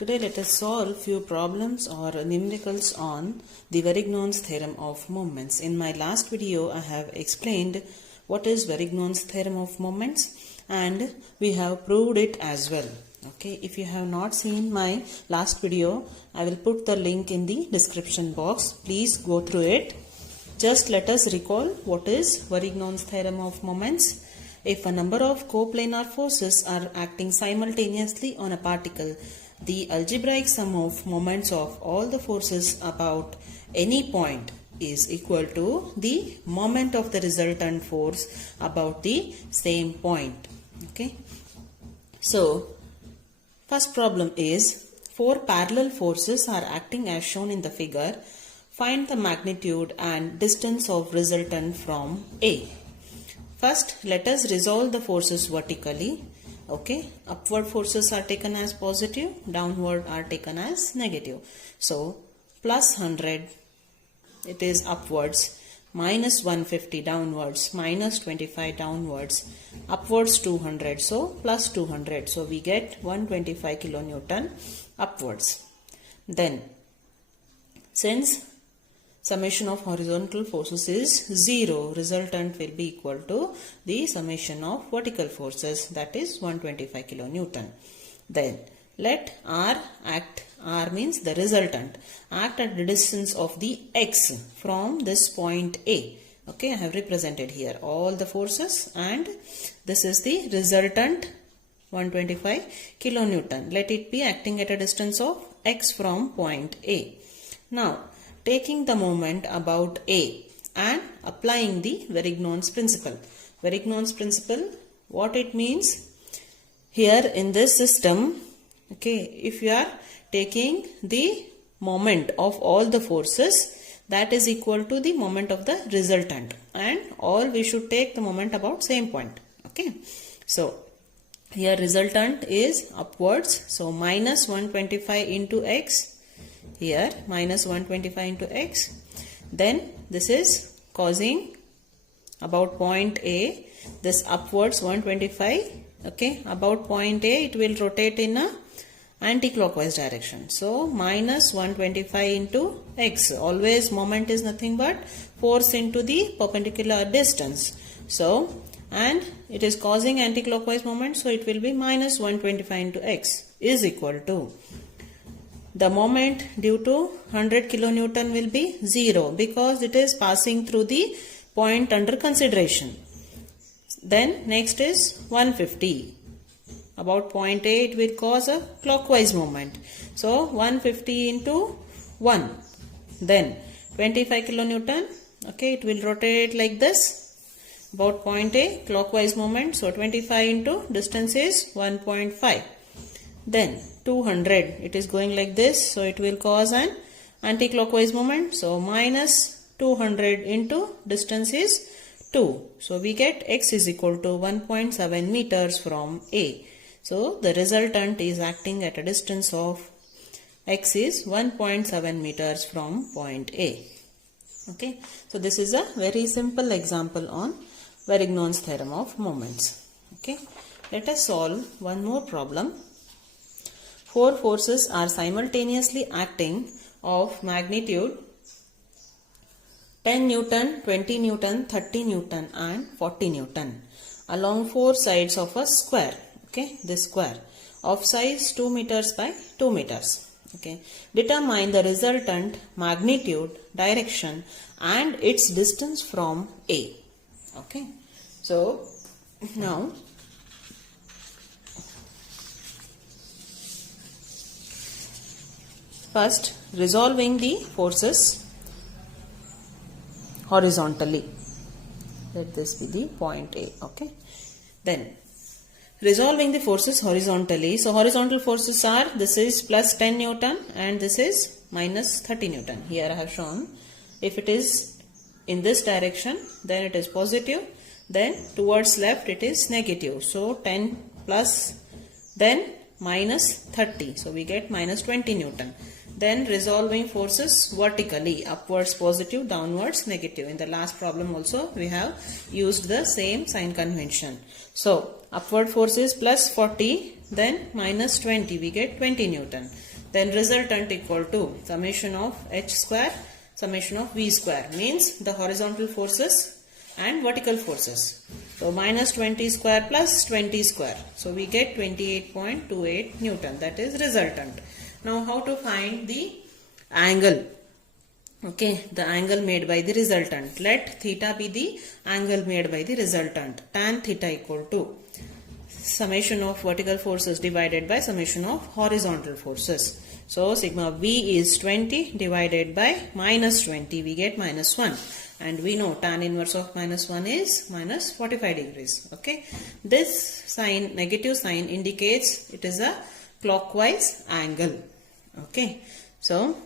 Today let us solve few problems or numericals on the Varignon's theorem of moments. In my last video I have explained what is Varignon's theorem of moments and we have proved it as well. Okay, if you have not seen my last video, I will put the link in the description box. Please go through it. Just let us recall what is Varignon's theorem of moments. If a number of coplanar forces are acting simultaneously on a particle, the algebraic sum of moments of all the forces about any point is equal to the moment of the resultant force about the same point. Okay. So, first problem is 4 parallel forces are acting as shown in the figure. Find the magnitude and distance of resultant from A. First, let us resolve the forces vertically. Okay, upward forces are taken as positive, downward are taken as negative. So, plus 100, it is upwards, minus 150 downwards, minus 25 downwards, upwards 200, so plus 200. So, we get 125 kilonewton upwards. Then, since summation of horizontal forces is 0, resultant will be equal to the summation of vertical forces, that is 125 kilonewton. Then let R act, R means the resultant, act at the distance of the x from this point A. Okay, I have represented here all the forces and this is the resultant 125 kilonewton. Let it be acting at a distance of x from point A. Now, taking the moment about A and applying the Varignon's principle. Varignon's principle, what it means? Here in this system, okay, if you are taking the moment of all the forces, that is equal to the moment of the resultant, and all we should take the moment about same point. Okay, so here resultant is upwards, so minus 125 into x. Here minus 125 into x, then this is causing about point A, this upwards 125, okay, about point A it will rotate in a anti-clockwise direction. So minus 125 into x, always moment is nothing but force into the perpendicular distance. So, and it is causing anti-clockwise moment, so it will be minus 125 into x is equal to the moment due to 100 kilonewton will be 0 because it is passing through the point under consideration. Then next is 150. About point A it will cause a clockwise moment. So 150 into 1. Then 25 kilonewton. Okay, it will rotate like this. About point A clockwise moment. So 25 into distance is 1.5. Then 200, it is going like this, so it will cause an anti-clockwise moment. So minus 200 into distance is 2. So we get x is equal to 1.7 meters from A. So the resultant is acting at a distance of x is 1.7 meters from point A. Okay, so this is a very simple example on Varignon's theorem of moments. Okay, let us solve one more problem. 4 forces are simultaneously acting of magnitude 10 Newton, 20 Newton, 30 Newton and 40 Newton along 4 sides of a square. Okay, this square of size 2 meters by 2 meters. Okay, determine the resultant magnitude, direction and its distance from A. Okay, so now first, resolving the forces horizontally. Let this be the point A. Okay. Then, resolving the forces horizontally. So, horizontal forces are, this is plus 10 Newton and this is minus 30 Newton. Here I have shown. If it is in this direction, then it is positive. Then, towards left, it is negative. So, 10 plus, then minus 30. So, we get minus 20 Newton. Then resolving forces vertically, upwards positive, downwards negative. In the last problem also we have used the same sign convention. So upward force is plus 40, then minus 20, we get 20 Newton. then resultant equal to summation of h square summation of v square, means the horizontal forces and vertical forces. So minus 20 square plus 20 square. So we get 28.28 Newton. That is resultant. Now how to find the angle? Okay, the angle made by the resultant. Let theta be the angle made by the resultant. Tan theta equal to summation of vertical forces divided by summation of horizontal forces. So sigma v is 20 divided by minus 20. We get minus 1. And we know tan inverse of minus 1 is minus 45 degrees. Okay. This sign, negative sign, indicates it is a clockwise angle. Okay. So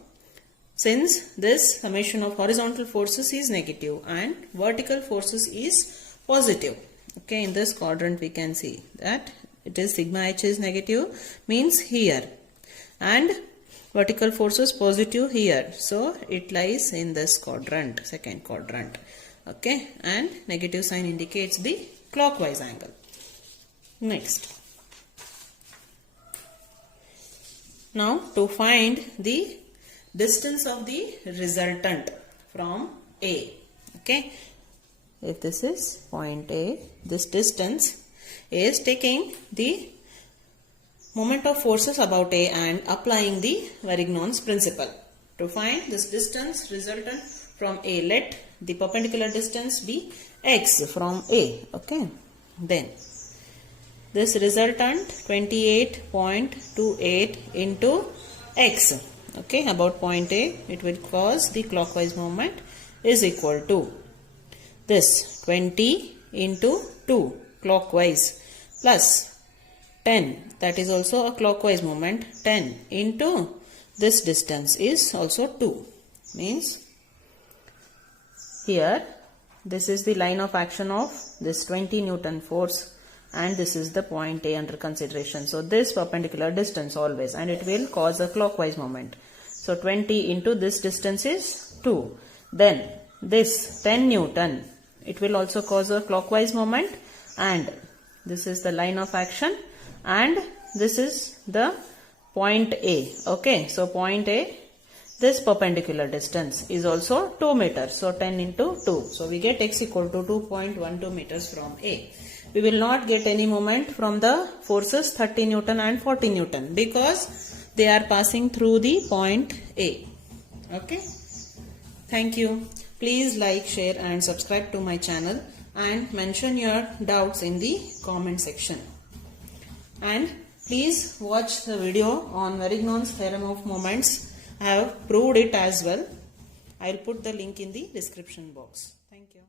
since this summation of horizontal forces is negative and vertical forces is positive. Okay, in this quadrant we can see that it is sigma h is negative, means here, and vertical forces positive here. So it lies in this quadrant, second quadrant. Okay, and negative sign indicates the clockwise angle. Next. Now to find the distance of the resultant from A. Okay. If this is point A, this distance is taking the moment of forces about A and applying the Varignon's principle. To find this distance resultant from A, let the perpendicular distance be x from A. Okay. Then this resultant 28.28 into x. Okay, about point A, it will cause the clockwise moment is equal to this 20 into 2 clockwise plus 10, that is also a clockwise moment, 10 into this distance is also 2, means here this is the line of action of this 20 Newton force and this is the point A under consideration. So this perpendicular distance always, and it will cause a clockwise moment. So 20 into this distance is 2. Then this 10 Newton, it will also cause a clockwise moment, and this is the line of action and this is the point A. Okay, so point A, this perpendicular distance is also 2 meters. So 10 into 2. So we get x equal to 2.12 meters from A. We will not get any moment from the forces 30 Newton and 40 Newton because they are passing through the point A. Okay. Thank you. Please like, share and subscribe to my channel and mention your doubts in the comment section. And please watch the video on Varignon's theorem of moments. I have proved it as well. I will put the link in the description box. Thank you.